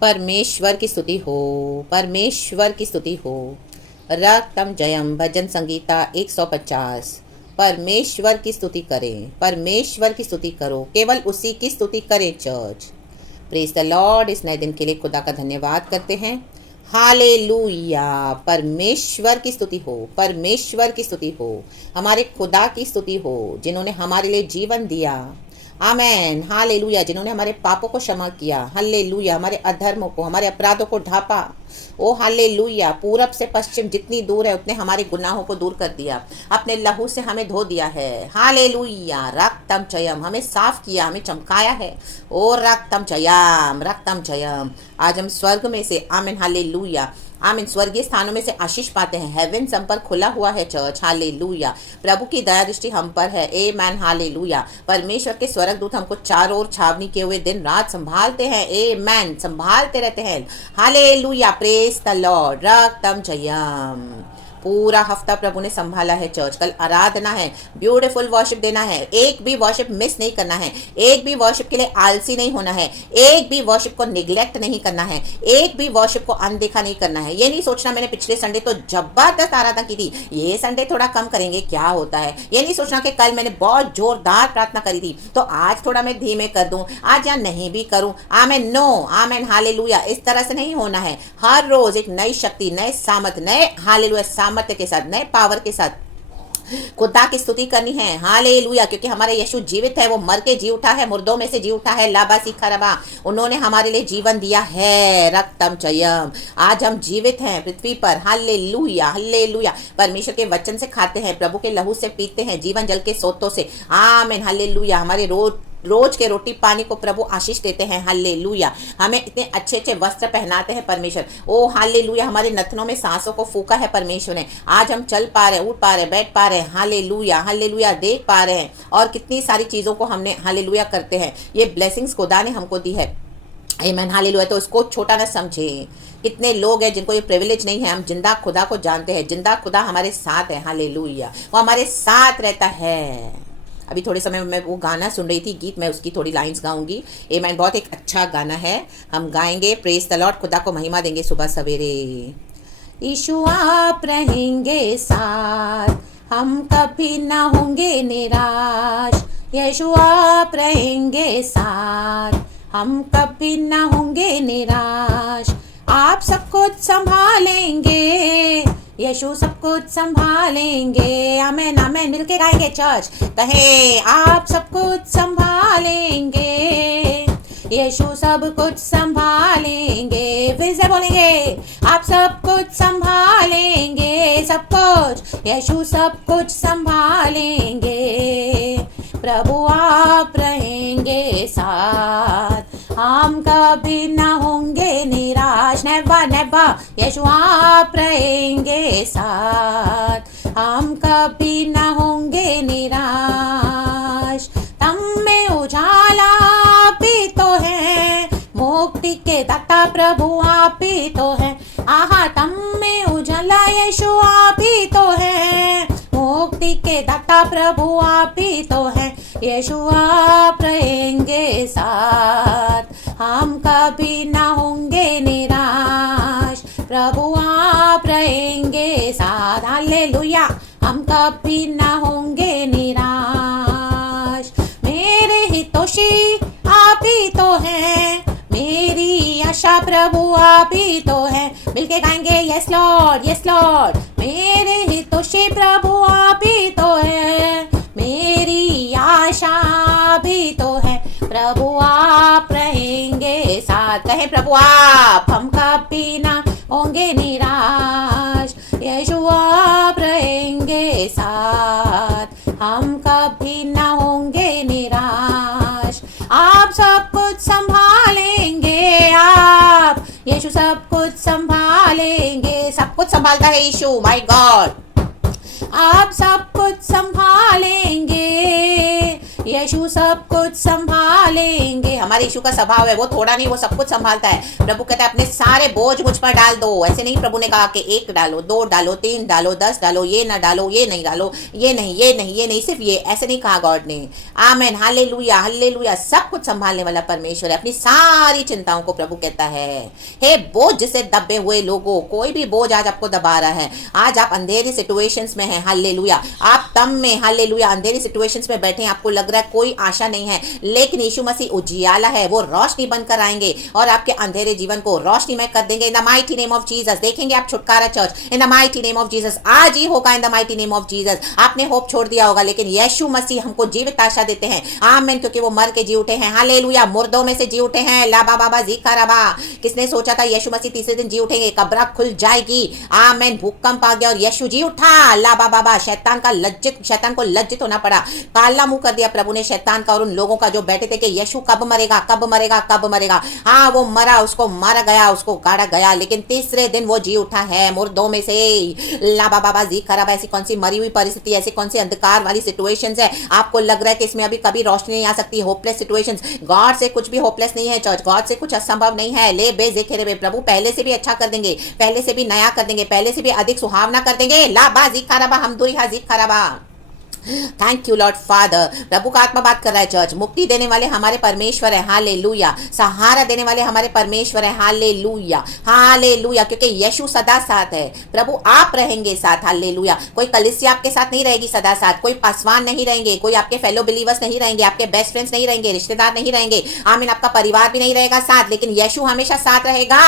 परमेश्वर की स्तुति हो, परमेश्वर की स्तुति हो। रक्तम जयम भजन संगीता 150। परमेश्वर की स्तुति करें, परमेश्वर की स्तुति करो, केवल उसी की स्तुति करें चर्च। Praise the Lord. इस नए दिन के लिए खुदा का धन्यवाद करते हैं। हालेलुया। परमेश्वर की स्तुति हो, परमेश्वर की स्तुति हो, हमारे खुदा की स्तुति हो जिन्होंने हमारे लिए जीवन दिया। आमेन। हालेलुया। जिन्होंने हमारे पापों को क्षमा किया। हालेलुया। हमारे अधर्मों को, हमारे अपराधों को ढापा। ओ हालेलुया। पूरब से पश्चिम जितनी दूर है उतने हमारे गुनाहों को दूर कर दिया। अपने लहू से हमें धो दिया है। हालेलुया। रक्तम जयम। हमें साफ किया, हमें चमकाया है। ओ रक्तम जयम, रक्तम जयम। आज हम स्वर्ग में से, आमीन हालेलुया, आमीन, स्वर्गीय स्थानों में से आशीष पाते हैं। हेवन हम पर खुला हुआ है चर्च। हालेलुया। प्रभु की दया दृष्टि हम पर है। A man hallelujah. परमेश्वर के स्वर्गदूत हमको चारों ओर छावनी किए हुए दिन रात संभालते हैं। ए मैन, संभालते रहते हैं। हालेलुया। Praise the lord. रक्तम जयम। पूरा हफ्ता प्रभु ने संभाला है चर्च। कल आराधना है, ब्यूटीफुल वर्शिप देना है। एक भी वर्शिप मिस नहीं करना है। एक भी वर्शिप के लिए आलसी नहीं होना है। एक भी वर्शिप को निग्लेक्ट नहीं करना है। एक भी वर्शिप को अनदेखा नहीं करना है। ये नहीं सोचना मैंने पिछले संडे तो जबरदस्त आराधना की थी, ये संडे थोड़ा कम करेंगे क्या होता है। ये नहीं सोचना कि कल मैंने बहुत जोरदार प्रार्थना करी थी तो आज थोड़ा मैं धीमे कर दूं, आज या नहीं भी करूं। आमेन। No, amen hallelujah. इस तरह से नहीं होना है। हर रोज एक नई शक्ति, नए सामर्थ, नए हालेलुया सामर्थ्य के साथ, नए पावर के साथ खुदा की स्तुति करनी है। हालेलुया। क्योंकि हमारे यीशु जीवित है, वो मर के जी उठा है, मुर्दों में से जी उठा है। लाबा सीखा रबा, उन्होंने हमारे लिए जीवन दिया है। रक्तम जयम। आज हम जीवित हैं पृथ्वी पर। Hallelujah, hallelujah. परमेश्वर के वचन से खाते हैं, प्रभु के लहू से पीते हैं, जीवन जल के सोतों से। आमीन हालेलुया। हमारे रोज के रोटी पानी को प्रभु आशीष देते हैं। हालेलुया। हमें इतने अच्छे अच्छे वस्त्र पहनाते हैं परमेश्वर। ओ हालेलुया। हमारे नथनों में सांसों को फूका है परमेश्वर ने। आज हम चल पा रहे, उठ पा रहे, बैठ पा रहे। Hallelujah, hallelujah. देख पा रहे हैं और कितनी सारी चीजों को हमने हालेलुया करते हैं। ये ब्लेसिंग्स खुदा ने हमको दी है। आमीन हालेलुया। तो इसको छोटा ना समझे। कितने लोग हैं जिनको ये प्रिविलेज नहीं है। हम जिंदा खुदा को जानते हैं। जिंदा खुदा हमारे साथ है। हालेलुया। वो हमारे साथ रहता है। अभी थोड़े समय में मैं वो गाना सुन रही थी, गीत, मैं उसकी थोड़ी लाइंस गाऊंगी। मैन बहुत एक अच्छा गाना है, हम गाएंगे। Praise the Lord. खुदा को महिमा देंगे सुबह सवेरे। यीशु आप रहेंगे साथ, हम कभी ना होंगे निराश। यीशु आप रहेंगे साथ, हम कभी ना होंगे निराश। आप सब कुछ संभालेंगे, यीशु सब कुछ संभालेंगे। आमेन, आमेन। मिलके गाएंगे चर्च। कहे आप सब कुछ संभालेंगे, यीशु सब कुछ संभालेंगे। फिर से बोलेंगे, आप सब कुछ संभालेंगे, सब कुछ, यीशु सब कुछ संभालेंगे। प्रभु आप रहेंगे साथ, हम कभी ना होंगे निराश। Never never. यीशु आप रहेंगे साथ, हम कभी ना होंगे निराश। तम में उजाला भी तो है, मुक्ति के दाता प्रभु आप ही तो है। आहा, तम में उजाला यीशु आप ही तो है, मुक्ति के दाता प्रभु आप ही तो है। यीशु आप रहेंगे साथ, हम कभी ना होंगे निराश। प्रभु आप रहेंगे साथ। हालेलुया। हम कभी ना होंगे निराश। मेरे हितोषी आप ही तो हैं, मेरी आशा प्रभु आप ही तो हैं। मिलके गाएंगे, यस लॉर्ड, यस लॉर्ड। मेरे हितोषी प्रभु आप ही तो हैं, मेरी आशा भी तो है। प्रभु आप रहेंगे साथ। कहे प्रभु आप, हम कभी ना होंगे निराश। यीशु आप रहेंगे साथ, हम कभी ना होंगे निराश। आप सब कुछ संभालेंगे, आप यीशु सब कुछ संभालेंगे। सब कुछ संभालता है यीशु, माय गॉड। आप सब कुछ संभालेंगे, यीशु सब कुछ संभालेंगे। हमारे यीशु का स्वभाव है, वो थोड़ा नहीं, वो सब कुछ संभालता है। प्रभु कहता है अपने सारे बोझ मुझ पर डाल दो। ऐसे नहीं प्रभु ने कहा कि 1 डालो, 2 डालो, 3 डालो, 10 डालो, ये ना डालो, ये नहीं डालो, ये नहीं, ये नहीं, ये नहीं, सिर्फ ये। ऐसे नहीं कहा गॉड ने। आमेन, हालेलुया, हालेलुया। सब कुछ संभालने वाला परमेश्वर है। अपनी सारी चिंताओं को प्रभु कहता है, हे बोझ जिसे दबे हुए लोगों, कोई भी बोझ आज आपको दबा रहा है, आज आप अंधेरी सिचुएशंस में हैं, हालेलुया, आप तम में, हालेलुया, अंधेरी सिचुएशंस में बैठे हैं, आपको लग रहा है कोई आशा नहीं है, लेकिन यीशु मसीह उजियाला है, वो रोशनी बनकर आएंगे और आपके अंधेरे जीवन को रोशनीमय कर देंगे। इन the mighty name of Jesus देखेंगे आप छुटकारा church, in the mighty name of Jesus. आज ही होगा इन the mighty name of Jesus. आपने होप छोड़ दिया होगा, लेकिन यीशु मसीह हमको जीवित आशा देते हैं। आमीन, क्योंकि वो मर के जी उठे हैं, हालेलुया, मुर्दों में से जी उठे हैं। लाबा बाबा जीका रबा। किसने सोचा था यीशु मसीह तीसरे दिन जी उठेंगे, कब्र खुल जाएगी। आमीन, भूकंप आ गया और यीशु जी उठा। लाबा बाबा, शैतान को लज्जित होना पड़ा, काला मुंह कर दिया प्रभु ने शैतान का और उन लोगों का जो बैठे थे कि यीशु कब मरेगा, कब मरेगा, कब मरेगा। हाँ, वो मरा, उसको मारा गया, उसको गाड़ा गया, लेकिन तीसरे दिन वो जी उठा है मुर्दों में से। लाबा बाबा जी खराब। ऐसी कौन सी मरी हुई परिस्थिति, ऐसी कौन सी अंधकार वाली सिचुएशंस है, आपको लग रहा है कि इसमें अभी कभी रोशनी नहीं आ सकती, होपलेस सिचुएशंस। गॉड से कुछ भी होपलेस नहीं है चर्च, गॉड से कुछ असंभव नहीं है। ले बेजिक्र बे, प्रभु पहले से भी अच्छा कर देंगे, पहले से भी नया कर देंगे, पहले से भी अधिक सुहावना कर देंगे। लाबा जी खराबा, हम दूरी हाजी खराबा। Thank you lord father. प्रभु का आत्मा बात कर रहा है चर्च। मुक्ति देने वाले हमारे परमेश्वर है, हालेलुया। सहारा देने वाले हमारे परमेश्वर है, हालेलुया, हालेलुया, क्योंकि यीशु सदा साथ है। प्रभु आप रहेंगे साथ, हालेलुया। कोई कलीसिया आपके साथ नहीं रहेगी सदा साथ, कोई पासवान नहीं रहेंगे, कोई आपके फेलो बिलीवर्स नहीं रहेंगे, आपके बेस्ट फ्रेंड्स नहीं रहेंगे, रिश्तेदार नहीं रहेंगे, आमीन, आपका परिवार भी नहीं रहेगा साथ, लेकिन यीशु हमेशा साथ रहेगा।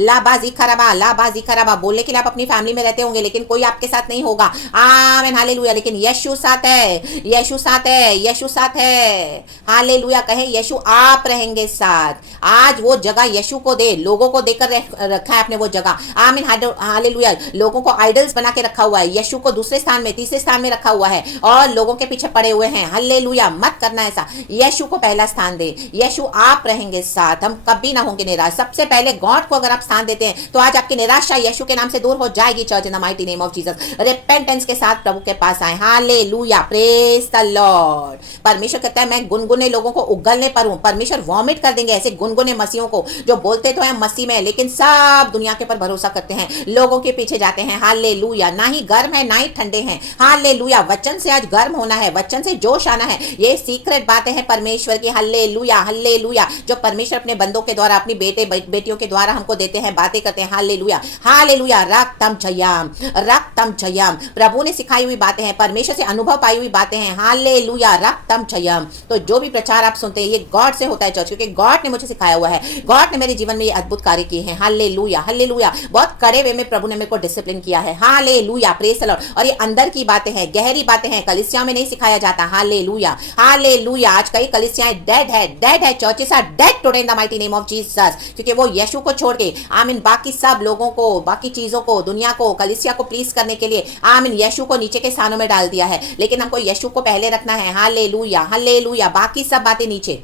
लाबाजी खराबा, लाबाजी खराबा। बोलने के लिए आप अपनी फैमिली में रहते होंगे, लेकिन कोई आपके साथ नहीं होगा, आमीन, हालेलुया, लेकिन यीशु साथ है, यीशु साथ है, यीशु साथ है, हालेलुया। कहें यीशु आप रहेंगे साथ। आज वो जगह यीशु को दे, लोगों को देकर रखा है आपने वो जगह, आमीन, हालेलुया। लोगों को आइडल्स बना के रखा हुआ है, यीशु को दूसरे स्थान में, तीसरे स्थान में रखा हुआ है और लोगों के पीछे पड़े हुए हैं, हालेलुया। मत करना ऐसा, यीशु को पहला स्थान दे। यीशु आप रहेंगे साथ, हम कभी ना होंगे निराश। सबसे पहले गॉड को अगर आप स्थान देते हैं तो आज आपकी निराशा यीशु के नाम से दूर हो जाएगी church, in the mighty name of Jesus. Repentance के साथ प्रभु के पास आए, हालेलुया, प्रेज द लॉर्ड। परमेश्वर कहता है मैं गुनगुने लोगों को उगलने पर हूं। परमेश्वर वॉमिट कर देंगे ऐसे गुनगुने मसीहों को जो बोलते तो हैं मसीह में, लेकिन सब दुनिया के पर भरोसा करते हैं, लोगों के पीछे जाते हैं, हालेलुया। ना ही गर्म है ना ही ठंडे हैं, हालेलुया। वचन से आज गर्म होना है, वचन से जोश आना है। ये सीक्रेट बातें हैं परमेश्वर की, हालेलुया, हालेलुया, जो परमेश्वर अपने बंदों के द्वारा, अपनी बेटियों के द्वारा हमको देते हैं, बातें करते हैं, हालेलुया, हालेलुया। रक्तम जयम, रक्तम जयम। प्रभु ने सिखाई हुई बातें हैं, परमेश्वर से अनुभव पाई हुई बातें हैं, हालेलुया, रक्तम जयम। तो जो भी प्रचार आप सुनते हैं ये गॉड से होता है चर्च, क्योंकि गॉड ने मुझे सिखाया हुआ है, गॉड ने मेरे जीवन में ये अद्भुत कार्य किए हैं, हालेलुया, हालेलुया। बहुत कड़े वे में प्रभु ने मेरे को डिसिप्लिन किया है, हालेलुया, प्रेज द लॉर्ड। और ये अंदर की बातें हैं, गहरी बातें हैं, कलीसिया में नहीं सिखाया जाता, हालेलुया, हालेलुया। आज कई कलीसियाएं डेड है, churches are dead today in the mighty name of Jesus, क्योंकि वो यीशु को छोड़ के, आमीन, बाकी सब लोगों को, बाकी चीजों को, दुनिया को, कलीसिया को प्लीज करने के लिए, आमीन, यीशु को नीचे के स्थानों में डाल दिया है। लेकिन हमको यीशु को पहले रखना है, हालेलुया, हालेलुया, बाकी सब बातें नीचे,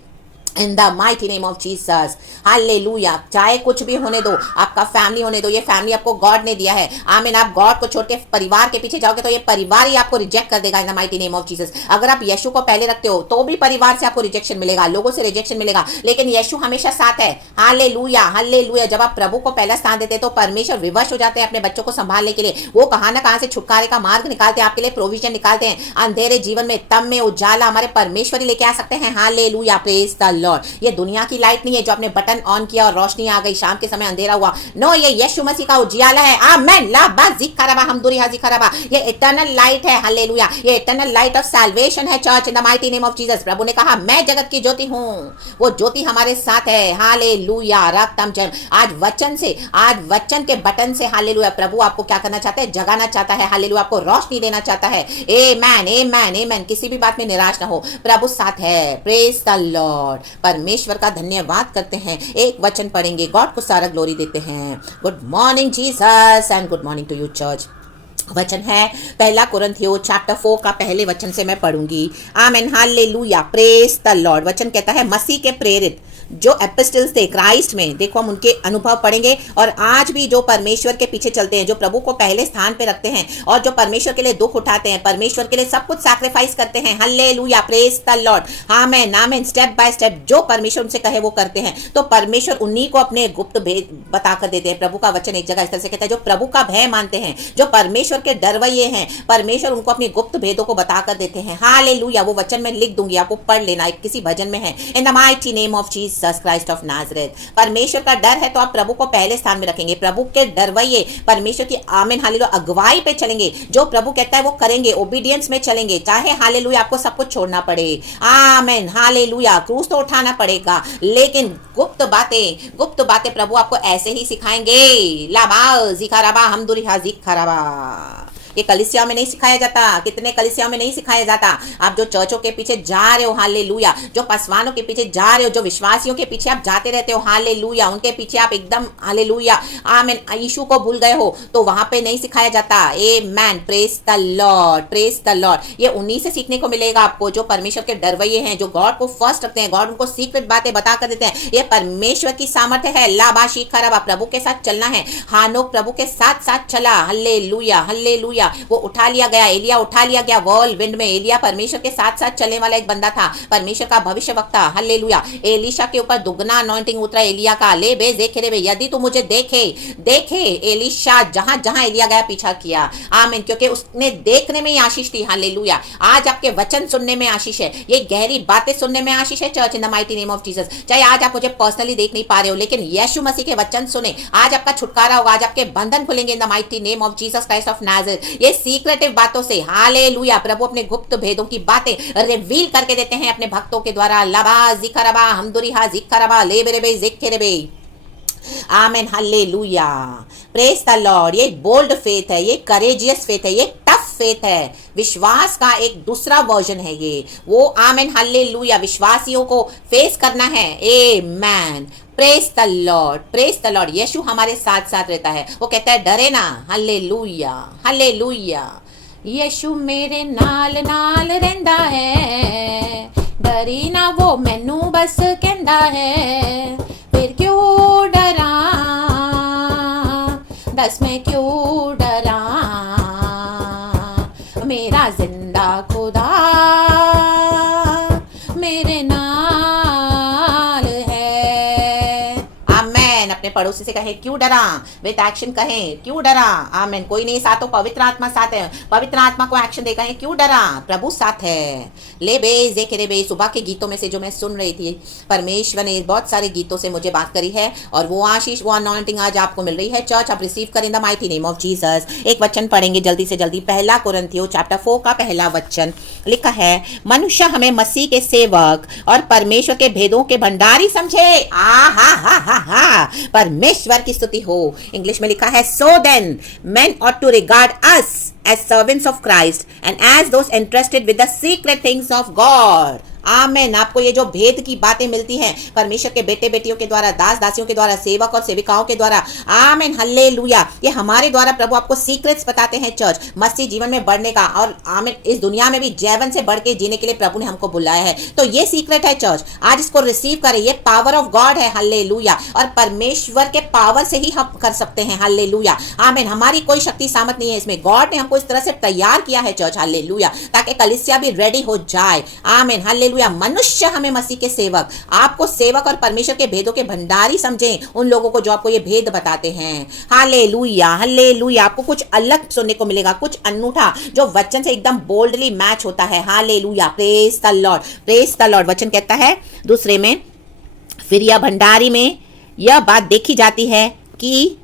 इन the mighty name of Jesus, hallelujah. चाहे कुछ भी होने दो, आपका फैमिली होने दो, ये फैमिली आपको गॉड ने दिया है, आमीन। आप गॉड को छोड़ के परिवार के पीछे जाओगे तो ये परिवार ही आपको रिजेक्ट कर देगा, इन the mighty name of Jesus. अगर आप यीशु को पहले रखते हो तो भी परिवार से आपको रिजेक्शन मिलेगा, लोगों से रिजेक्शन मिलेगा, लेकिन यीशु हमेशा साथ है, हालेलुया, हालेलुया। जब आप प्रभु को पहला स्थान देते हैं तो परमेश्वर विवश हो जाते हैं अपने बच्चों को संभालने के लिए। वो कहां ना कहां से छुटकारे का मार्ग निकालते हैं, आपके लिए प्रोविजन निकालते हैं। अंधेरे जीवन में तम में उजाला हमारे परमेश्वर ही लेके आ सकते हैं, हालेलुया, प्रेज द लॉर्ड। ये दुनिया की लाइट नहीं है जो आपने बटन ऑन किया और रोशनी आ गई, शाम के समय अंधेरा हुआ, नो, ये यीशु मसीह का उजियाला है, आमेन। ला बाजी खराबा, हम दूरी हाजी खराबा। ये इटर्नल लाइट है, हालेलुया, ये इटर्नल लाइट ऑफ सैल्वेशन है church, in the mighty name of Jesus. प्रभु ने कहा मैं जगत की ज्योति हूं, वो ज्योति हमारे साथ है, हालेलुया, रक्तम जयम। आज वचन से, आज वचन के बटन से, हालेलुया, प्रभु आपको क्या करना चाहता है, जगाना चाहता है, हालेलुया, आपको रोशनी देना चाहता है, आमेन, आमेन, आमेन। किसी भी बात में निराश ना हो, प्रभु साथ है, प्रेज द लॉर्ड। परमेश्वर का धन्यवाद करते हैं। एक वचन पढ़ेंगे, गॉड को सारा ग्लोरी देते हैं। Good morning Jesus and good morning to you church. वचन है पहला कुरिन्थियों चैप्टर 4 का पहले वचन से मैं पढ़ूंगी, आमेन, हालेलुया, प्रेज द लॉर्ड। वचन कहता है मसीह के प्रेरित जो एपिस्टल्स थे क्राइस्ट में, देखो हम उनके अनुभव पढ़ेंगे। और आज भी जो परमेश्वर के पीछे चलते हैं, जो प्रभु को पहले स्थान पे रखते हैं और जो परमेश्वर के लिए दुख उठाते हैं, परमेश्वर के लिए सब कुछ सैक्रिफाइस करते हैं, hallelujah, praise the Lord, amen amen, step by step जो परमेश्वर उनसे कहे वो करते हैं, तो परमेश्वर उन्हीं को अपने गुप्त भेद बताकर देते हैं। प्रभु का वचन एक जगह इस तरह से कहता है, जो प्रभु का भय मानते हैं, जो परमेश्वर के डरवैये हैं, परमेश्वर उनको अपनी गुप्त भेदों को बताकर देते हैं। हालेलुया, वो वचन में लिख दूंगी, आपको पढ़ लेना, किसी भजन में है, इन the mighty name of Jesus Christ of Nazareth. परमेश्वर का डर है तो आप प्रभु को पहले स्थान में रखेंगे, प्रभु के डरवैये परमेश्वर की आमीन हालेलुया अगुवाई पे चलेंगे, जो प्रभु कहता है वो करेंगे, ओबीडियंस में चलेंगे, चाहे हालेलुया आपको सब कुछ छोड़ना पड़े, आमीन हालेलुया, क्रूस तो उठाना पड़ेगा, लेकिन गुप्त बातें प्रभु आपको ऐसे ही सिखाएंगे। लाबा जिखाराबा हमदुरिहा जिखाराबा, ये कलीसिया में नहीं सिखाया जाता, कितने कलीसिया में नहीं सिखाया जाता। आप जो चर्चों के पीछे जा रहे हो हालेलुया, जो पासवानों के पीछे जा रहे हो, जो विश्वासियों के पीछे आप जाते रहते हो हालेलुया, उनके पीछे आप एकदम हालेलुया आमीन यीशु को भूल गए हो, तो वहां पे नहीं सिखाया जाता। Amen, praise the lord, praise the lord. ये उन्हीं से सीखने को मिलेगा आपको, जो परमेश्वर के डरवैये हैं, जो गॉड को फर्स्ट रखते हैं, गॉड उनको सीक्रेट बातें बता कर देते हैं। ये परमेश्वर की सामर्थ्य है। लाबाशी खराबा, प्रभु के साथ चलना है। हानोक प्रभु के साथ साथ चला, हल्लेलुया हल्लेलुया, वो उठा लिया गया, एलिया उठा लिया गया व्हर्लविंड में। एलिया परमेश्वर के साथ साथ चलने वाला एक बंदा था, परमेश्वर का भविष्यवक्ता, हल्लेलुया। एलीशा के ऊपर दुगना अनॉइंटिंग उतरा एलिया का, ले बे देखे रे बे, यदि तू मुझे देखे एलीशा जहां जहां एलिया गया पीछा किया, आमीन, क्योंकि उसने देखने में ही आशीष थी, हालेलुया। आज आपके वचन सुनने में आशीष है, ये गहरी बातें सुनने में आशीष है church, in the mighty name of Jesus. चाहे आज आप मुझे पर्सनली देख नहीं पा रहे हो, लेकिन यीशु मसीह के वचन सुने, आज आपका छुटकारा होगा, आज आपके बंधन खुलेंगे इन the mighty name of Jesus Christ of Nazareth. ये सीक्रेटिव बातों से हालेलुया प्रभु अपने गुप्त भेदों की बातें रिवील करके देते हैं अपने भक्तों के द्वारा। लबा जिखरबा हमदुरिहा जिखरबा लेबेरेबे जिखरेबे, amen hallelujah, praise the lord. ये बोल्ड फेथ है, ये करेजियस फेथ है, ये टफ फेथ है, विश्वास का एक दूसरा वर्जन है ये, वो आमेन हालेलुया विश्वासियों को फेस करना है। Amen, praise the lord, praise the lord. Yeshu हमारे साथ साथ रहता है, वो कहता है डरे ना, हालेलुया हालेलुया। यीशु मेरे नाल नाल रहंदा है, डरी ना वो मैनू बस कहंदा है, फिर क्यों डरा, दस मैं क्यों डरा, मेरा जिंदा खुदा मेरे नाल है। आमेन, अपने पड़ोसी से कहे क्यों डरा, विद एक्शन कहें क्यों डरा, आमेन। कोई नहीं साथ हो, पवित्र आत्मा साथ है, पवित्र आत्मा को एक्शन दे कहें क्यों डरा, प्रभु साथ है। ले बे जेके रे बे, सुबह के गीतों में से जो मैं सुन रही थी, परमेश्वर ने बहुत सारे गीतों से मुझे बात करी है, और वो आशीष, वो अनॉइंटिंग आज आपको मिल रही है चर्च, आप रिसीव करें इन the mighty name of Jesus. एक वचन पढ़ेंगे जल्दी से जल्दी, पहला कुरिन्थियों चैप्टर 4 का पहला वचन लिखा है, मनुष्य हमें मसीह के सेवक और परमेश्वर के भेदों के भंडारी समझे। आ हा हा हा हा, परमेश्वर की स्तुति हो। इंग्लिश में लिखा है, so then men ought to regard us as servants of Christ and as those entrusted with the secret things of God. आमेन। आपको ये जो भेद की बातें मिलती हैं परमेश्वर के बेटे बेटियों के द्वारा, दास दासियों के द्वारा, सेवक और सेविकाओं के द्वारा, आमेन हल्लेलुया, ये हमारे द्वारा प्रभु आपको सीक्रेट्स बताते हैं चर्च, मसीह जीवन में बढ़ने का, और आमेन इस दुनिया में भी जीवन से बढ़ के जीने के लिए प्रभु ने हमको बुलाया है। तो ये सीक्रेट है चर्च, आज इसको रिसीव करें, ये पावर ऑफ गॉड है, हल्लेलुया, और परमेश्वर के पावर से ही हम कर सकते हैं, हल्लेलुया, आमेन। हमारी कोई शक्ति सामर्थ नहीं है इसमें, गॉड ने हमको इस तरह से तैयार किया है चर्च, हल्लेलुया, ताकि कलीसिया भी रेडी हो जाए, आमेन हल्लेलुया। मनुष्य हमें मसीह के सेवक, आपको सेवक और परमेश्वर के भेदों के भंडारी समझें, उन लोगों को जो आपको ये भेद बताते हैं, हालेलुया हालेलुया। आपको कुछ अलग सुनने को मिलेगा, कुछ अनूठा, जो वचन से एकदम बोल्डली मैच होता है, hallelujah, praise the lord, praise the Lord. वचन कहता है दूसरे में, फिर यह भंडारी में यह बात देखी जाती है कि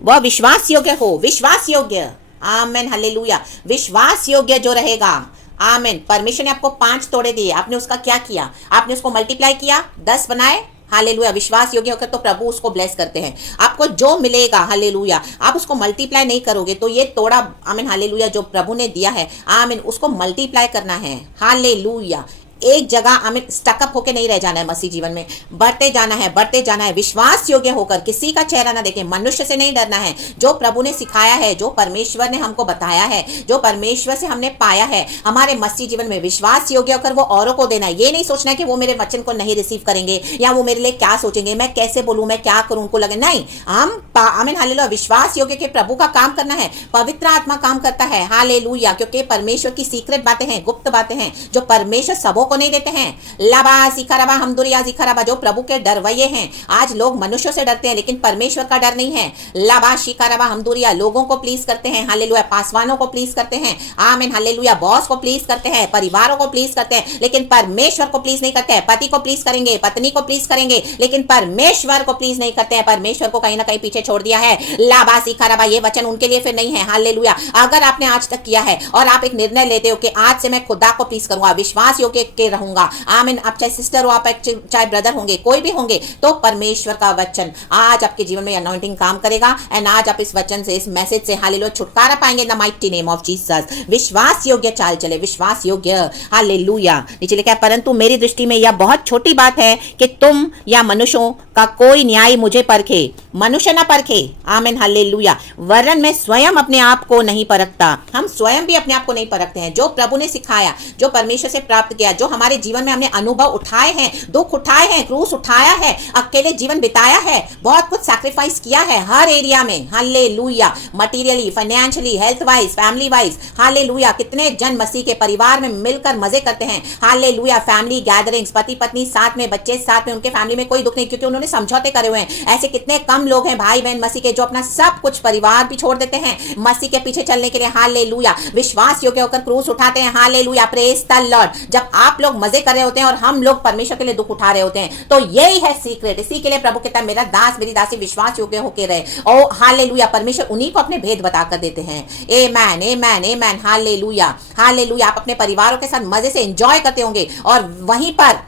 वह विश्वास योग्य हो, विश्वास योग्य, आमेन हालेलुया, विश्वास योग्य जो रहेगा, आमेन। परमेश्वर ने आपको 5 तोड़े दिए, आपने उसका क्या किया, आपने उसको मल्टीप्लाई किया, 10 बनाए, हालेलुया, विश्वास योग्य होकर तो प्रभु उसको ब्लेस करते हैं। आपको जो मिलेगा, हालेलुया, आप उसको मल्टीप्लाई नहीं करोगे तो ये तोड़ा, आमीन हालेलुया, जो प्रभु ने दिया है, आमीन, उसको मल्टीप्लाई करना है, हालेलुया। एक जगह हमें स्टकअप होके नहीं रह जाना है मसीह जीवन में, बढ़ते जाना है, विश्वास योग्य होकर, किसी का चेहरा ना देखे, मनुष्य से नहीं डरना है। जो प्रभु ने सिखाया है, जो परमेश्वर ने हमको बताया है, जो परमेश्वर से हमने पाया है, हमारे मसीह जीवन में विश्वास योग्य होकर वो औरों को देना है। ये नहीं सोचना है कि वो मेरे वचन को नहीं रिसीव करेंगे या वो मेरे लिए क्या सोचेंगे, मैं कैसे बोलूं, मैं क्या करूं, उनको लगे। नहीं, हम आमीन हालेलुया विश्वास योग्य के प्रभु का काम करना है। पवित्र आत्मा काम करता है, हालेलुया, क्योंकि परमेश्वर की सीक्रेट बातें हैं, गुप्त बातें हैं जो परमेश्वर सबों को नहीं देते हैं। लाबा सिखराबा हमदुरिया सिखराबा, जो प्रभु के डरवैये हैं। आज लोग मनुष्यों से डरते हैं लेकिन परमेश्वर का डर नहीं है। लाबा शिखराबा हमदुरिया, लोगों को प्लीज करते हैं, हालेलुया, पासवानों को प्लीज करते हैं, आमीन हालेलुया, बॉस को प्लीज करते हैं, परिवारों को प्लीज करते हैं, लेकिन परमेश्वर को प्लीज नहीं करते हैं। पति को प्लीज करेंगे, पत्नी को प्लीज करेंगे, लेकिन परमेश्वर को प्लीज नहीं करते हैं। परमेश्वर को कहीं ना कहीं पीछे छोड़ दिया है। लाबा सिखराबा, ये वचन उनके लिए फिर नहीं है। हालेलुया, अगर आपने आज तक किया है और आप एक निर्णय लेते हो कि आज से मैं खुदा को प्लीज करूंगा, विश्वास योग्य के रहूंगा, आमीन, आप चाहे सिस्टर हो, आप चाहे ब्रदर होंगे, कोई भी होंगे, तो परमेश्वर का वचन आज आपके जीवन में अनॉइंटिंग काम करेगा। एंड आज आप इस वचन से, इस मैसेज से हालेलुया छुटकारा पाएंगे इन the mighty name of Jesus. विश्वास योग्य चाल चले, विश्वास योग्य, हालेलुया। नीचे लिखा है, परंतु मेरी दृष्टि में यह बहुत छोटी बात है कि तुम या मनुष्यों का कोई न्याय मुझे परखे, मनुष्य ना परखे, आमीन हालेलुया, वरन मैं स्वयं अपने आप को नहीं परखता। हम स्वयं भी अपने आप को नहीं परखते हैं। जो प्रभु ने सिखाया, जो परमेश्वर से प्राप्त किया, जो हमारे जीवन में हमने अनुभव उठाए हैं, दुख उठाए हैं, क्रूस उठाया है, अकेले जीवन बिताया है, बहुत कुछ सैक्रिफाइस किया है हर एरिया में, hallelujah, materially, financially, health wise, family wise, hallelujah. कितने जन मसीह के परिवार में मिलकर मजे करते हैं, हालेलुया, फैमिली गैदरिंग्स, पति पत्नी साथ में, बच्चे साथ में, उनके फैमिली में कोई दुख नहीं, क्योंकि उन्होंने समझौते करे हुए हैं। ऐसे कितने कम लोग हैं भाई बहन मसीह के जो अपना सब कुछ परिवार भी छोड़ देते हैं मसीह के पीछे चलने के लिए, हालेलुया, विश्वास योग्य होकर क्रूस उठाते हैं, हालेलुया, प्रेज द लॉर्ड। जब आप लोग मजे कर रहे होते हैं और हम लोग परमेश्वर के लिए दुख उठा रहे होते हैं, तो यही है सीक्रेट। इसी के लिए प्रभु कहता है, मेरा दास मेरी दासी विश्वास योग्य होकर रहे। ओ हालेलुया, परमेश्वर उन्हीं को अपने भेद बताकर देते हैं। आमेन, आमेन, आमेन, हालेलुया, हालेलुया। आप अपने परिवारों के साथ मजे से एंजॉय करते होंगे और वहीं पर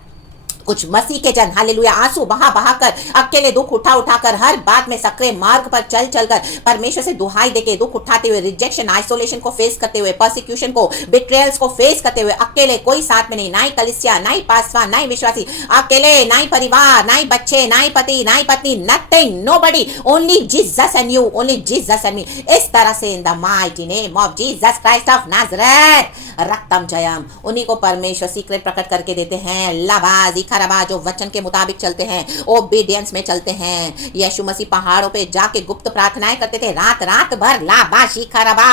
कुछ मसीह के जन, हालेलुया, आंसू बहा बहाकर, अकेले दुख उठा उठाकर, हर बात में सक्रिय मार्ग पर चल चलकर परमेश्वर से दुहाई देके दुख उठाते हुए, रिजेक्शन, आइसोलेशन को फेस करते हुए, परसिक्यूशन को, बिट्रेयल्स को फेस करते हुए, अकेले, कोई साथ में नहीं, ना ही कलिसिया, ना ही पासवान, ना ही विश्वासी, अकेले, ना ही परिवार, ना ही बच्चे, ना ही पति, ना ही पत्नी, nothing, nobody, only Jesus and you, only Jesus and me. इस तरह से in the mighty name of Jesus Christ of Nazareth, रक्तम जयम, उन्हीं को परमेश्वर सीक्रेट प्रकट करके देते हैं। लाबाजी खराबा, जो वचन के मुताबिक चलते हैं, ओबीडियंस में चलते हैं। यीशु मसीह पहाड़ों पे जाके गुप्त प्रार्थनाएं करते थे रात रात भर, लाबाशी खराबा।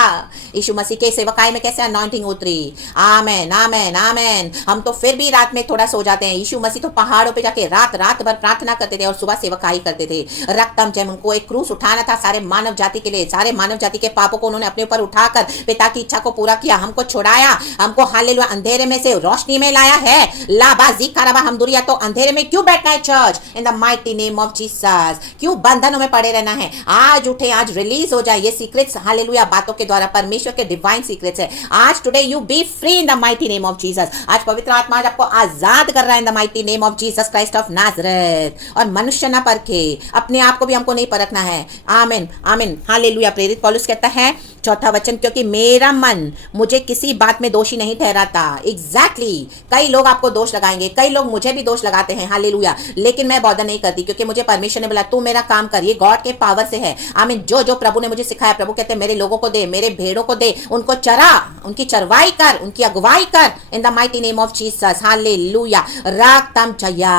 यीशु मसीह के सेवकाई में कैसे अनॉइंटिंग उतरी, आमेन, आमेन, आमेन। हम तो फिर भी रात में थोड़ा सो जाते हैं, यीशु मसीह तो पहाड़ों पे जाके रात रात भर प्रार्थना करते थे और सुबह सेवकाई करते थे। रक्तम जयम, उनको एक क्रूस उठाना था सारे मानव जाति के लिए, सारे मानव जाति के पापों को उन्होंने अपने ऊपर उठाकर पिता की इच्छा को पूरा किया, हमको छुड़ाया, हमको हालेलुया अंधेरे में से रोशनी में लाया है। लाबाजी खराबा हमदुरिया, तो अंधेरे में क्यों बैठना है church, in the mighty name of Jesus, क्यों बंधनों में पड़े रहना है। आज उठे, आज रिलीज हो जाए ये सीक्रेट्स, हालेलुया, बातों के द्वारा, परमेश्वर के डिवाइन सीक्रेट्स है। आज today you B free in the mighty name of Jesus. आज पवित्र आत्मा आज आपको आजाद कर रहा है इन the mighty name of Jesus Christ of Nazareth. और मनुष्य ना परखे, अपने आप को भी हमको नहीं परखना है। आमीन, आमीन, हालेलुया। प्रेरित पौलुस कहता है, चौथा वचन, क्योंकि मेरा मन मुझे किसी बात में दोषी नहीं ठहराता। एग्जैक्टली, कई लोग आपको दोष लगाएंगे, कई लोग मुझे भी दोष लगाते हैं, हालेलुया, लेकिन मैं बॉदर नहीं करती, क्योंकि मुझे परमेश्वर ने बोला तू मेरा काम कर, ये गॉड के पावर से है। आमीन, जो जो प्रभु ने मुझे सिखाया, प्रभु कहते हैं मेरे लोगों को दे, मेरे भेड़ों को दे, उनको चरा, उनकी चरवाई कर, उनकी अगुवाई कर, in the mighty name of Jesus, hallelujah. राक्तम जया,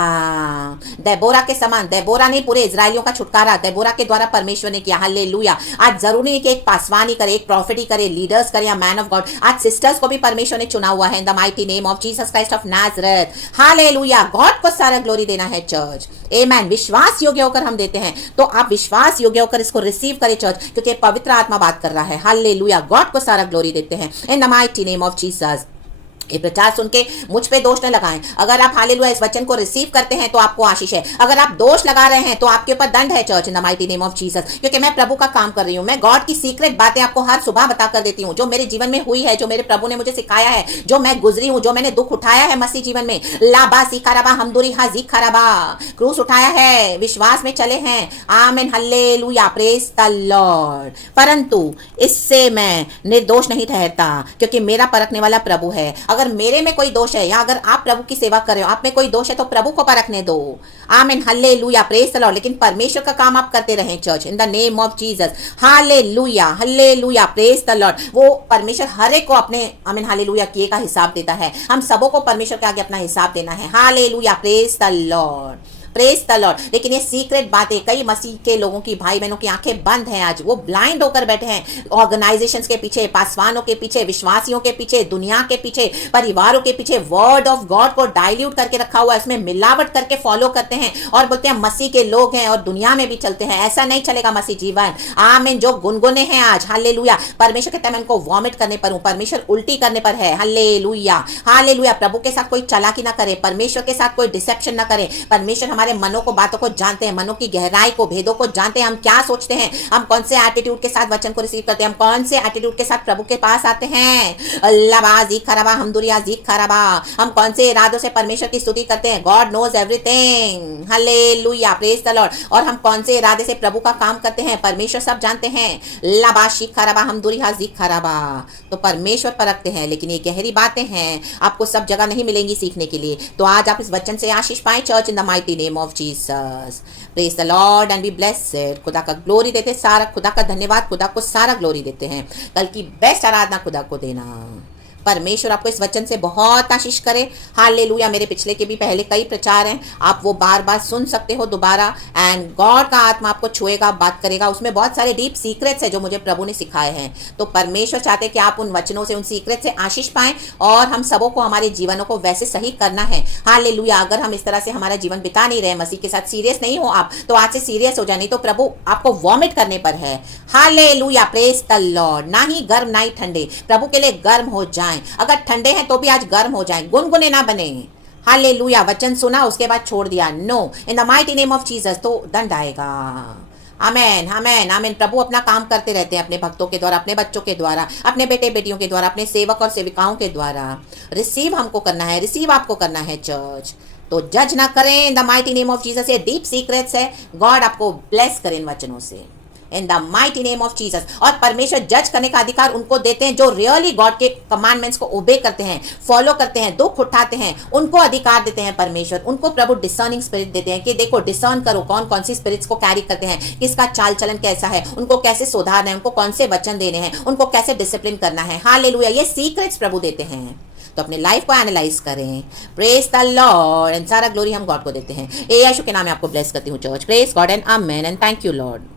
देबोरा के समान, देबोरा ने पूरे इजरायलियों का छुटकारा देबोरा के द्वारा परमेश्वर ने किया, हालेलुया। आज जरूरी नहीं कि एक पासवानी करे, एक प्रॉफिट ही करे, लीडर्स करे या मैन ऑफ गॉड, आज सिस्टर्स को भी परमेश्वर ने चुना हुआ है इन the mighty name of Jesus Christ of Nazareth, hallelujah. God को सारा ग्लोरी देना है चर्च, आमेन। विश्वास योग्य होकर हम देते हैं, तो आप विश्वास योग्य होकर इसको रिसीव करें चर्च, क्योंकि पवित्र आत्मा बात कर रहा है, हालेलुया। गॉड को सारा ग्लोरी देते हैं इन the mighty name of Jesus. ये प्रचार सुन के मुझ पे दोष न लगाएं। अगर आप हालेलुया इस वचन को रिसीव करते हैं तो आपको आशीष है, अगर आप दोष लगा रहे हैं तो आपके ऊपर दंड है church, in the mighty name of Jesus. क्योंकि मैं प्रभु का काम कर रही हूँ, मैं गॉड की सीक्रेट बातें आपको हर सुबह बता कर देती हूँ, जो मेरे जीवन में हुई है, जो मेरे प्रभु ने मुझे सिखाया है, जो मैं गुजरी हूँ, जो मैंने दुख उठाया है मसीह जीवन में। लाबा सिखाराबा हमदुरी हाजी खराबा, क्रूस उठाया है, विश्वास में चले हैं, आमीन, हालेलुया, प्रेज द लॉर्ड। परंतु इससे मैं निर्दोष नहीं ठहरता, क्योंकि मेरा परखने वाला प्रभु है। अगर मेरे में कोई दोष है या अगर आप प्रभु की सेवा कर रहे हो, आप में कोई दोष है तो प्रभु को परखने दो। आमीन, हालेलुया, प्रेज द लॉर्ड। लेकिन परमेश्वर का काम आप करते रहें church, in the name of Jesus. Hallelujah, hallelujah, praise the Lord. वो परमेश्वर हर एक को अपने आमीन हालेलुया किए का हिसाब देता है। हम सबों को परमेश्वर के आगे अपना हिसाब देना है। Hallelujah, praise the lord, praise the Lord. लेकिन ये सीक्रेट बातें कई मसीह के लोगों की, भाई बहनों की आंखें बंद हैं आज। वो ब्लाइंड होकर बैठे हैं ऑर्गेनाइजेशंस के पीछे, पासवानों के पीछे, विश्वासियों के पीछे, दुनिया के पीछे, परिवारों के पीछे। वर्ड ऑफ गॉड को डाइल्यूट करके रखा हुआ है, इसमें मिलावट करके फॉलो करते हैं और बोलते हैं मसीह के लोग हैं और दुनिया में भी चलते हैं। ऐसा नहीं चलेगा मसीह जीवन। आमीन। जो गुनगुने हैं आज, हालेलुया, परमेश्वर कहता है मैं उनको वॉमिट करने पर हूं। परमेश्वर उल्टी करने पर है। Hallelujah, hallelujah. प्रभु के साथ कोई चालाकी ना करे, परमेश्वर के साथ कोई डिसेप्शन ना करे। परमेश्वर हमारे मनों को, बातों को जानते हैं, मनों की गहराई को, भेदों को जानते हैं। हम क्या सोचते हैं, हम कौन से एटीट्यूड के साथ वचन को रिसीव करते हैं, हम कौन से एटीट्यूड के साथ प्रभु के पास आते हैं। अल्लाह जी खराबा, हमदुरिया जी खराबा। हम कौन से इरादों से परमेश्वर की स्तुति करते हैं। God knows everything. Hallelujah, praise the Lord. और हम कौन से इरादे से प्रभु का काम करते हैं, परमेश्वर सब जानते हैं। लाबाशी खराबा, हमदुरिया जी खराबा। तो परमेश्वर परखते हैं। लेकिन ये गहरी बातें हैं, आपको सब जगह नहीं मिलेंगी सीखने के लिए। तो आज आप इस वचन से आशीष पाएं church, in the mighty name of Jesus. Praise the Lord and be blessed. खुदा का ग्लोरी देते सारा, खुदा का धन्यवाद, खुदा को सारा ग्लोरी देते हैं। कल की बेस्ट आराधना खुदा को देना। परमेश्वर आपको इस वचन से बहुत आशीष करे। हालेलुया। मेरे पिछले के भी पहले कई प्रचार हैं, आप वो बार बार सुन सकते हो दोबारा। एंड गॉड का आत्मा आपको छुएगा, बात करेगा। उसमें बहुत सारे डीप सीक्रेट्स है जो मुझे प्रभु ने सिखाए हैं। तो परमेश्वर चाहते हैं कि आप उन वचनों से, उन सीक्रेट से आशीष पाएं और हम सबों को हमारे जीवनों को वैसे सही करना है। हालेलुया। अगर हम इस तरह से हमारा जीवन बिता नहीं रहे, मसीह के साथ सीरियस नहीं हो आप, तो आज से सीरियस हो जाए, नहीं तो प्रभु आपको वॉमिट करने पर है। Hallelujah, praise the Lord. ना ही गर्म ना ही ठंडे, प्रभु के लिए गर्म हो जाएं। अगर ठंडे हैं तो भी आज गर्म हो जाएं, गुनगुने ना बने। हालेलुया। वचन सुना, उसके बाद छोड़ दिया, no, in the mighty name of Jesus, तो दंड आएगा। आमेन, आमेन, आमेन। प्रभु अपना काम करते रहते हैं अपने भक्तों के द्वारा, अपने बच्चों के द्वारा, अपने बेटे बेटियों के द्वारा, अपने सेवक और सेविकाओं के द्वारा। रिसीव हमको करना है, रिसीव आपको करना है चर्च। तो जज ना करें, इन the mighty name of Jesus. ये डीप सीक्रेट्स है। गॉड आपको ब्लेस करें इन वचनों से, in the mighty name of Jesus. और परमेश्वर जज करने का अधिकार उनको देते हैं जो रियली गॉड के कमांडमेंट्स को ओबे करते हैं, फॉलो करते हैं, दुख उठाते हैं। उनको अधिकार देते हैं परमेश्वर। उनको प्रभु डिसर्निंग स्पिरिट देते हैं कि देखो, डिसर्न करो कौन कौन सी स्पिरिट्स को कैरी करते हैं, किसका चाल चलन कैसा है, उनको कैसे सुधारना है, उनको कौन से वचन देने हैं, उनको कैसे डिसिप्लिन करना है। हालेलुया। ये सीक्रेट्स प्रभु देते हैं। तो अपने लाइफ को एनालाइज करें। Praise the Lord. एंड सारा ग्लोरी हम गॉड को देते हैं। यीशु के नाम में आपको ब्लेस करती हूँ church. Praise God and amen and thank you Lord.